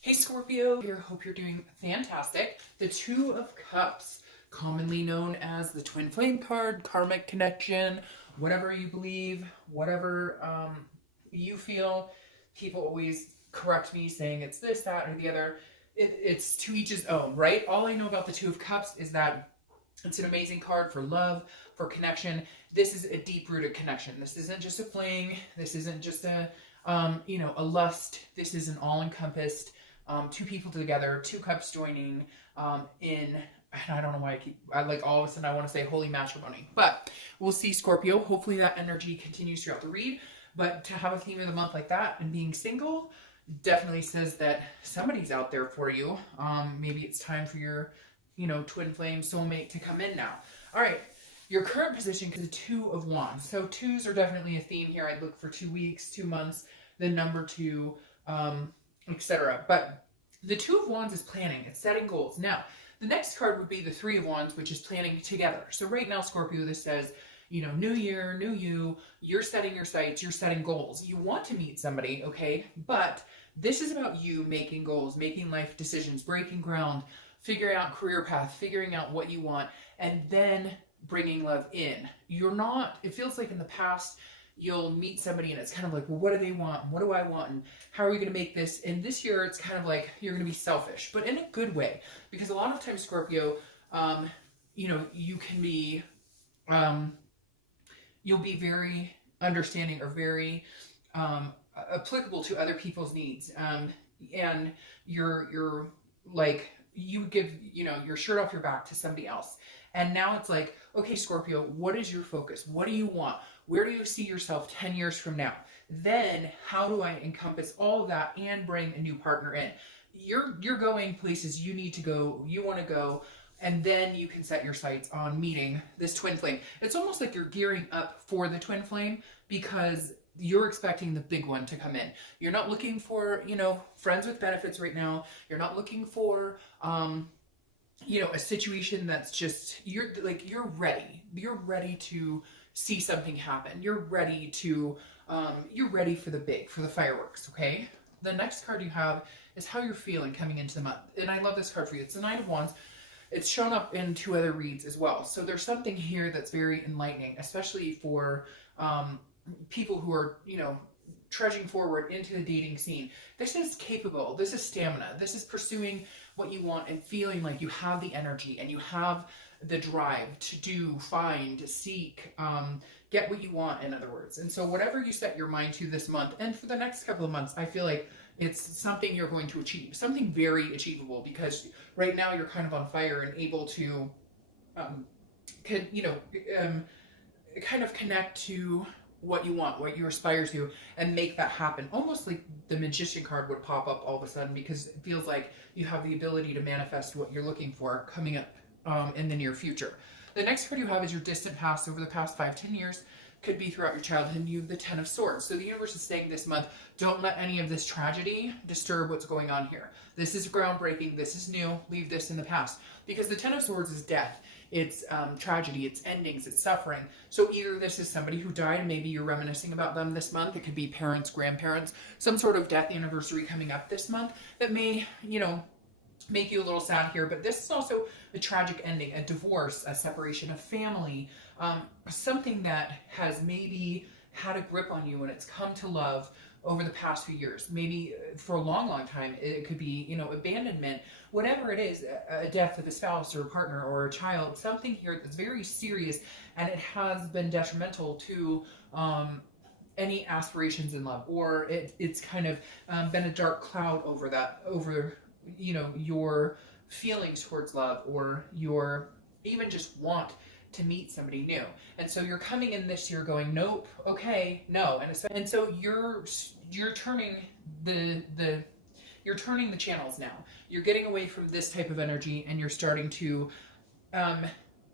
Hey Scorpio, here, hope you're doing fantastic. The Two of Cups, commonly known as the Twin Flame card, karmic connection, whatever you believe, whatever you feel. People always correct me saying it's this, that, or the other. It's to each his own, right? All I know about the Two of Cups is that it's an amazing card for love, for connection. This is a deep-rooted connection. This isn't just a fling. This isn't just a lust. This is an all-encompassed two people together, two cups joining in, and I don't know why I like all of a sudden I want to say holy matrimony, but we'll see, Scorpio. Hopefully that energy continues throughout the read, but to have a theme of the month like that and being single definitely says that somebody's out there for you. Maybe it's time for your, twin flame soulmate to come in now. All right. Your current position is the Two of Wands. So twos are definitely a theme here. I'd look for 2 weeks, 2 months, the number two, etc. But the Two of Wands is planning. It's setting goals. Now, the next card would be the Three of Wands, which is planning together. So right now, Scorpio, this says, new year, new you. You're setting your sights. You're setting goals. You want to meet somebody, okay? But this is about you making goals, making life decisions, breaking ground, figuring out career path, figuring out what you want, and then bringing love in. You're not, it feels like in the past, you'll meet somebody and it's kind of like, well, what do they want? What do I want? And how are we going to make this? And this year, it's kind of like you're going to be selfish, but in a good way. Because a lot of times, Scorpio, you can be, you'll be very understanding or very applicable to other people's needs. And you're like, you give, your shirt off your back to somebody else. And now it's like, okay, Scorpio, what is your focus? What do you want? Where do you see yourself 10 years from now? Then how do I encompass all of that and bring a new partner in? You're going places you need to go, you want to go, and then you can set your sights on meeting this twin flame. It's almost like you're gearing up for the twin flame because you're expecting the big one to come in. You're not looking for, friends with benefits right now. You're not looking for, a situation that's just, you're ready. You're ready to see something happen. You're ready for the fireworks, okay? The next card you have is how you're feeling coming into the month. And I love this card for you. It's the Nine of Wands. It's shown up in 2 other reads as well. So there's something here that's very enlightening, especially for people who are, trudging forward into the dating scene. This is capable. This is stamina. This is pursuing what you want and feeling like you have the energy and you have the drive to do, find, seek, get what you want, in other words. And so whatever you set your mind to this month and for the next couple of months, I feel like it's something you're going to achieve, something very achievable, because right now you're kind of on fire and able to, kind of connect to what you want, what you aspire to, and make that happen. Almost like the Magician card would pop up all of a sudden, because it feels like you have the ability to manifest what you're looking for coming up in the near future. The next card you have is your distant past over the past 5-10 years. Could be throughout your childhood, and you have the Ten of Swords. So the universe is saying this month, don't let any of this tragedy disturb what's going on here. This is groundbreaking. This is new. Leave this in the past. Because the Ten of Swords is death. It's tragedy. It's endings. It's suffering. So either this is somebody who died, maybe you're reminiscing about them this month. It could be parents, grandparents, some sort of death anniversary coming up this month that may, make you a little sad here. But this is also a tragic ending, a divorce, a separation, a family, something that has maybe had a grip on you and it's come to love over the past few years. Maybe for a long, long time. It could be, abandonment, whatever it is, a death of a spouse or a partner or a child, something here that's very serious, and it has been detrimental to any aspirations in love, or it's kind of been a dark cloud over that, over, your feelings towards love, or your even just want to meet somebody new. And so you're coming in this year going, nope, okay, no. And so you're turning you're turning the channels now. You're getting away from this type of energy and you're starting to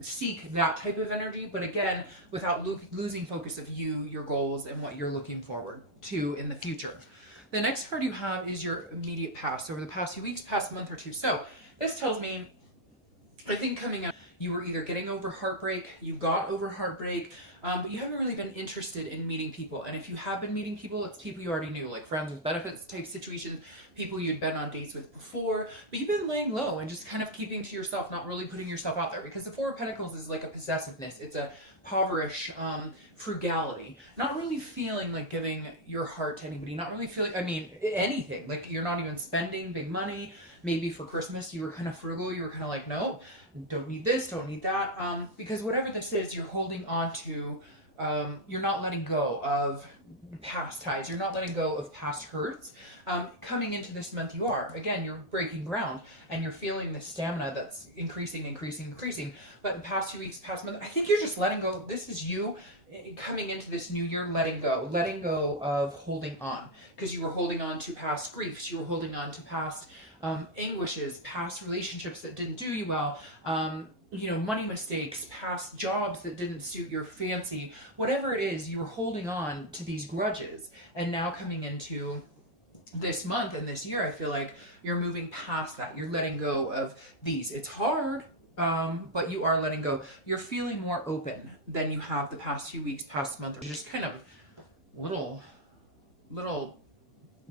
seek that type of energy, but again, without losing focus of you, your goals, and what you're looking forward to in the future. The next card you have is your immediate past over the past few weeks, past month or two. So this tells me, I think coming up, You were either getting over heartbreak, you got over heartbreak, but you haven't really been interested in meeting people. And if you have been meeting people, it's people you already knew, like friends with benefits type situations, people you'd been on dates with before, but you've been laying low and just kind of keeping to yourself, not really putting yourself out there, because the Four of Pentacles is like a possessiveness. It's a poverish frugality, not really feeling like giving your heart to anybody, not really feeling, I mean, anything, like you're not even spending big money. Maybe for Christmas you were kind of frugal, you were kind of like, no, don't need this, don't need that, because whatever this is, you're holding on to, you're not letting go of past ties, you're not letting go of past hurts. Coming into this month, you are, again, you're breaking ground, and you're feeling the stamina that's increasing, but the past 2 weeks, past month, I think you're just letting go. This is you coming into this new year, letting go of holding on, because you were holding on to past griefs, you were holding on to past anguishes, past relationships that didn't do you well, you know, money mistakes, past jobs that didn't suit your fancy, whatever it is, you were holding on to these grudges. And now coming into this month and this year, I feel like you're moving past that. You're letting go of these. It's hard, but you are letting go. You're feeling more open than you have the past few weeks, past month, or just kind of little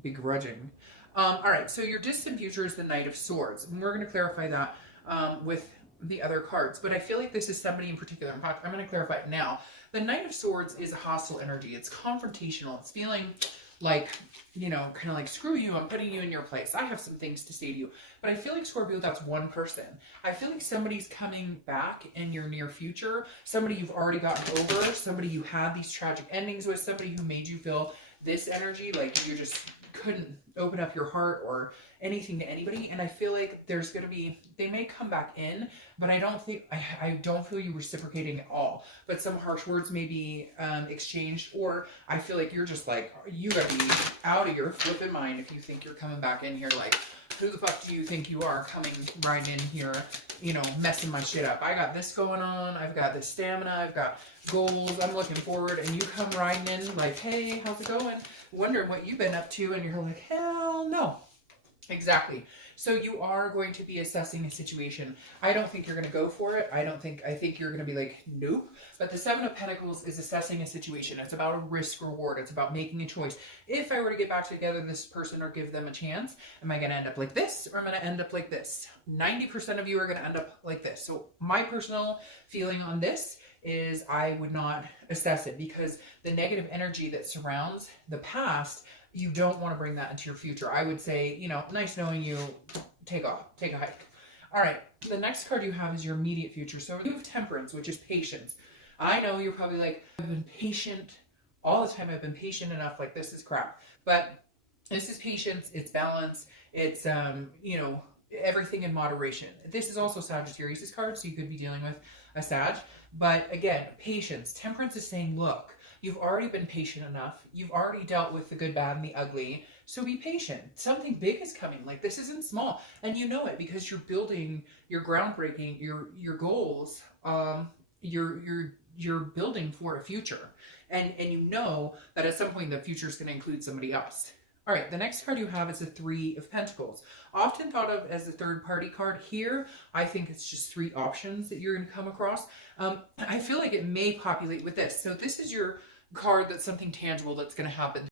begrudging. All right, so your distant future is the Knight of Swords, and we're going to clarify that with the other cards, but I feel like this is somebody in particular. In fact, I'm going to clarify it now. The Knight of Swords is a hostile energy. It's confrontational. It's feeling like, you know, kind of like, screw you, I'm putting you in your place. I have some things to say to you. But I feel like, Scorpio, that's one person. I feel like somebody's coming back in your near future, somebody you've already gotten over, somebody you had these tragic endings with, somebody who made you feel this energy, like you just couldn't open up your heart or anything to anybody. And I feel like there's going to be, they may come back in, but I don't think, I don't feel you reciprocating at all. But some harsh words may be exchanged, or I feel like you're just like, you gotta be out of your flipping mind if you think you're coming back in here like, who the fuck do you think you are coming right in here, you know, messing my shit up? I got this going on, I've got this stamina, I've got goals, I'm looking forward, and you come riding in like, hey, how's it going? Wondering what you've been up to, and you're like, hell no. Exactly. So you are going to be assessing a situation. I don't think you're going to go for it. I think you're going to be like, nope. But the Seven of Pentacles is assessing a situation. It's about a risk reward. It's about making a choice. If I were to get back together this person or give them a chance, am I going to end up like this, or am I going to end up like this? 90% of you are going to end up like this. So my personal feeling on this is I would not assess it, because the negative energy that surrounds the past, you don't want to bring that into your future. I would say, you know, nice knowing you, take off, take a hike. All right, the next card you have is your immediate future. So you have Temperance, which is patience. I know you're probably like, I've been patient all the time. I've been patient enough, like this is crap. But this is patience, it's balance, it's, you know, everything in moderation. This is also Sagittarius' card, so you could be dealing with a Sag. But again, patience. Temperance is saying, look, you've already been patient enough. You've already dealt with the good, bad, and the ugly. So be patient. Something big is coming. Like, this isn't small. And you know it because you're building your groundbreaking, your goals. You're building for a future. And you know that at some point the future is going to include somebody else. All right, the next card you have is the Three of Pentacles. Often thought of as a third-party card. Here, I think it's just three options that you're going to come across. I feel like it may populate with this. So this is your card that's something tangible that's going to happen.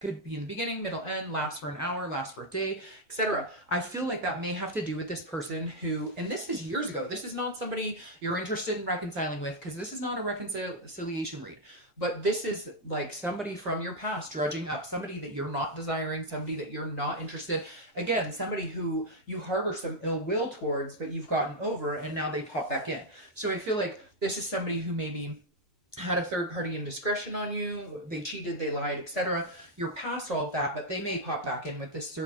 Could be in the beginning, middle, end, last for an hour, last for a day, etc. I feel like that may have to do with this person who, and this is years ago. This is not somebody you're interested in reconciling with, because this is not a reconciliation read. But this is like somebody from your past drudging up, somebody that you're not desiring, somebody that you're not interested. Again, somebody who you harbor some ill will towards, but you've gotten over, and now they pop back in. So I feel like this is somebody who maybe had a third-party indiscretion on you, they cheated, they lied, etc. You're past all of that, but they may pop back in with this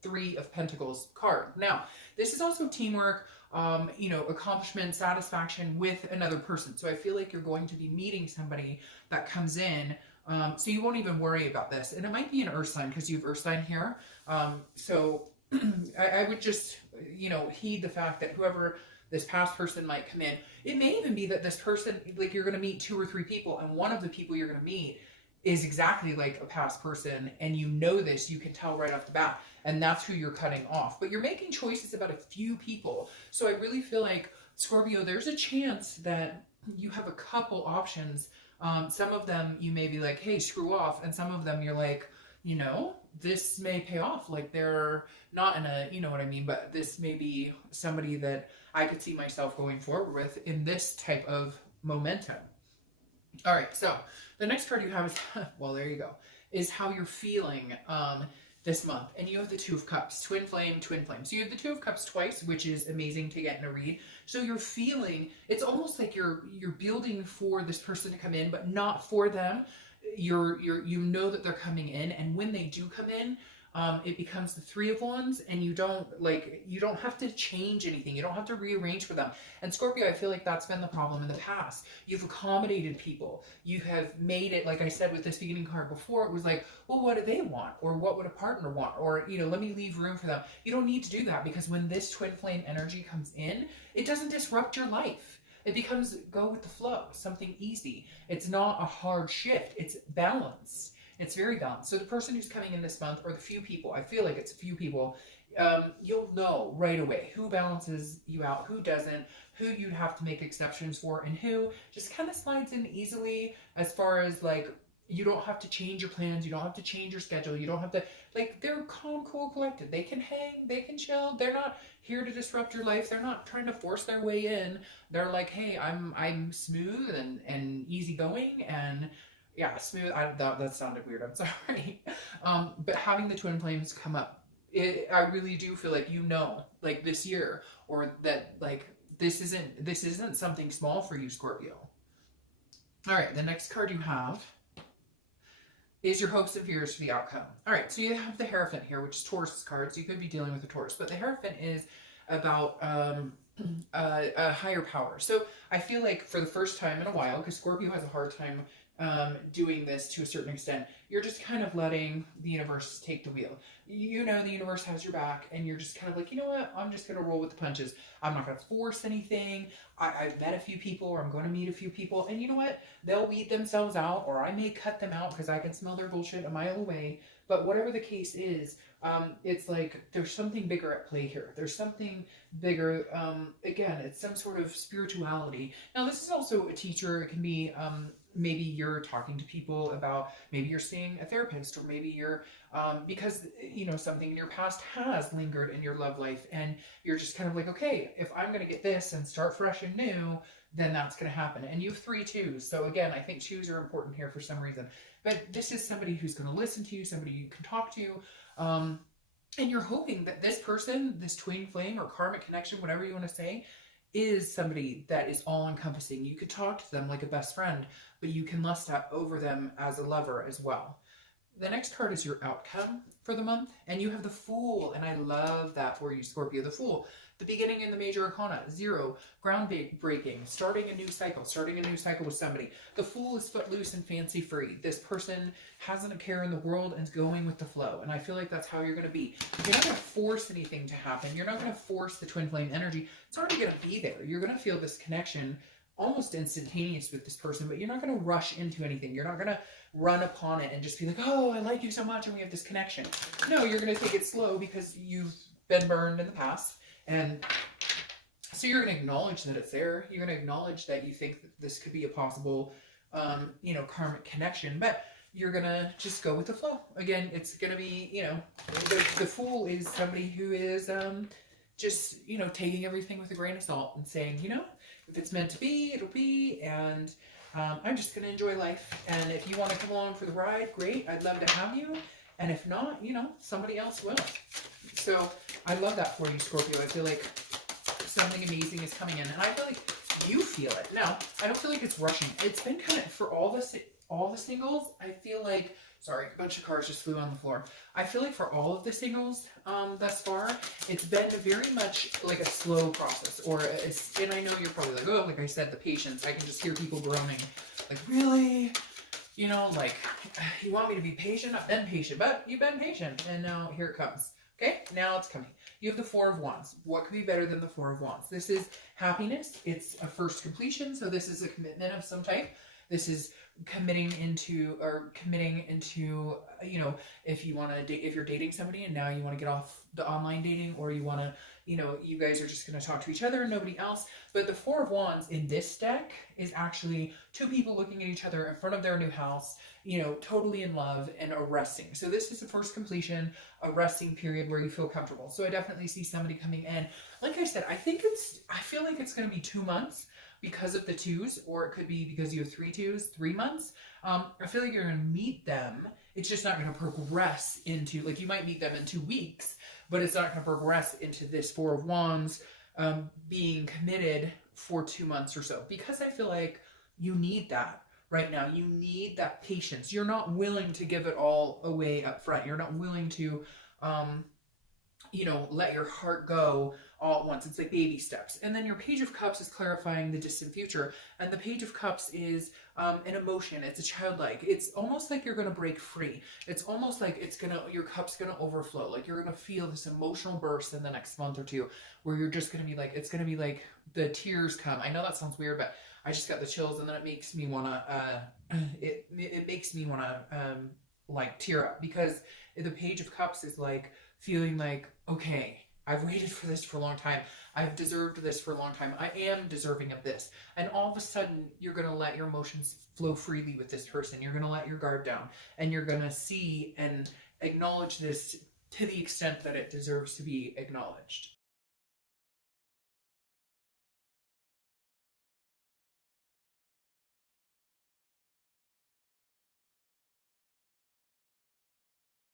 Three of Pentacles card. Now, this is also teamwork, you know, accomplishment, satisfaction with another person. So I feel like you're going to be meeting somebody that comes in, so you won't even worry about this. And it might be an earth sign, because you have earth sign here. So I would just, you know, heed the fact that whoever this past person might come in. It may even be that this person, like, you're going to meet 2 or 3 people, and one of the people you're going to meet is exactly like a past person, and you know this, you can tell right off the bat, and that's who you're cutting off. But you're making choices about a few people. So I really feel like Scorpio, there's a chance that you have a couple options. Some of them you may be like, hey, screw off. And some of them you're like, you know, this may pay off. Like they're not in a, you know what I mean, but this may be somebody that I could see myself going forward with in this type of momentum. All right, so the next card you have is, well, there you go, is how you're feeling this month. And you have the Two of Cups, twin flame, twin flame. So you have the Two of Cups twice, which is amazing to get in a read. So you're feeling, it's almost like you're building for this person to come in, but not for them. You know that they're coming in, and when they do come in, it becomes the Three of Wands, and you don't have to change anything. You don't have to rearrange for them. And Scorpio, I feel like that's been the problem in the past. You've accommodated people. You have made it, like I said with this beginning card before, it was like, well, what do they want? Or what would a partner want? Or, you know, let me leave room for them. You don't need to do that, because when this twin flame energy comes in, it doesn't disrupt your life. It becomes go with the flow, something easy. It's not a hard shift. It's balance. It's very balanced. So the person who's coming in this month, or the few people, I feel like it's a few people, you'll know right away who balances you out, who doesn't, who you'd have to make exceptions for, and who just kind of slides in easily, as far as like, you don't have to change your plans, you don't have to change your schedule, you don't have to, like, they're calm, cool, collected. They can hang, they can chill. They're not here to disrupt your life. They're not trying to force their way in. They're like, hey, I'm smooth and easygoing, and yeah, smooth. That sounded weird. I'm sorry. But having the twin flames come up, I really do feel like, you know, like this year, or that like this isn't something small for you, Scorpio. All right, the next card you have is your hopes and fears for the outcome. All right, so you have the Hierophant here, which is Taurus cards. So you could be dealing with a Taurus, but the Hierophant is about a higher power. So I feel like for the first time in a while, because Scorpio has a hard time doing this to a certain extent, you're just kind of letting the universe take the wheel. You know the universe has your back, and you're just kind of like, you know what, I'm just going to roll with the punches. I'm not going to force anything. I've met a few people, or I'm going to meet a few people, and you know what, they'll weed themselves out, or I may cut them out because I can smell their bullshit a mile away. But whatever the case is, it's like there's something bigger at play here. There's something bigger. Again, it's some sort of spirituality. Now, this is also a teacher. It can be maybe you're talking to people about, maybe you're seeing a therapist, or maybe you're, because, you know, something in your past has lingered in your love life, and you're just kind of like, okay, if I'm going to get this and start fresh and new, then that's going to happen. And you have 3 twos. So again, I think twos are important here for some reason. But this is somebody who's going to listen to you, somebody you can talk to. And you're hoping that this person, this twin flame or karmic connection, whatever you want to say, is somebody that is all-encompassing. You could talk to them like a best friend, but you can lust over them as a lover as well. The next card is your outcome for the month, and you have the Fool, and I love that for you, Scorpio. The Fool, the beginning in the major arcana, 0, groundbreaking, starting a new cycle with somebody. The Fool is footloose and fancy-free. This person hasn't a care in the world and is going with the flow, and I feel like that's how you're going to be. You're not going to force anything to happen. You're not going to force the twin flame energy. It's already going to be there. You're going to feel this connection almost instantaneous with this person, but you're not going to rush into anything. You're not going to run upon it and just be like, oh, I like you so much and we have this connection. No, you're going to take it slow because you've been burned in the past. And so you're going to acknowledge that it's there. You're going to acknowledge that you think that this could be a possible, you know, karmic connection, but you're going to just go with the flow. Again, it's going to be, you know, the Fool is somebody who is just, you know, taking everything with a grain of salt and saying, you know, if it's meant to be, it'll be, and I'm just going to enjoy life. And if you want to come along for the ride, great. I'd love to have you. And if not, you know, somebody else will. So I love that for you, Scorpio. I feel like something amazing is coming in, and I feel like you feel it. Now, I don't feel like it's rushing. It's been kind of, for all the singles, I feel like, sorry, a bunch of cars just flew on the floor. I feel like for all of the singles thus far, it's been very much like a slow process. And I know you're probably like, oh, like I said, the patience. I can just hear people groaning. Like, really? You know, like, you want me to be patient? I've been patient, but you've been patient. And now here it comes. Okay, now it's coming. You have the Four of Wands. What could be better than the Four of Wands? This is happiness. It's a first completion, so this is a commitment of some type. This is committing into, you know, if you want to date, if you're dating somebody and now you want to get off the online dating, or you want to, you know, you guys are just going to talk to each other and nobody else. But the Four of Wands in this deck is actually two people looking at each other in front of their new house, you know, totally in love and a resting. So this is the first completion, a resting period where you feel comfortable. So I definitely see somebody coming in. Like I said, I feel like it's going to be 2 months because of the twos, or it could be because you have 3 twos, 3 months. I feel like you're going to meet them. It's just not going to progress into, like, you might meet them in 2 weeks, but it's not going to progress into this Four of Wands being committed for 2 months or so, because I feel like you need that right now. You need that patience. You're not willing to give it all away up front. You're not willing to, you know, let your heart go all at once. It's like baby steps. And then your Page of Cups is clarifying the distant future. And the Page of Cups is an emotion. It's a childlike. It's almost like you're going to break free. It's almost like your cup's going to overflow. Like you're going to feel this emotional burst in the next month or two, where you're just going to be like, it's going to be like the tears come. I know that sounds weird, but I just got the chills, and then it makes me want to, it makes me want to, like, tear up, because the Page of Cups is like feeling like, okay, I've waited for this for a long time. I've deserved this for a long time. I am deserving of this. And all of a sudden, you're going to let your emotions flow freely with this person. You're going to let your guard down, and you're going to see and acknowledge this to the extent that it deserves to be acknowledged.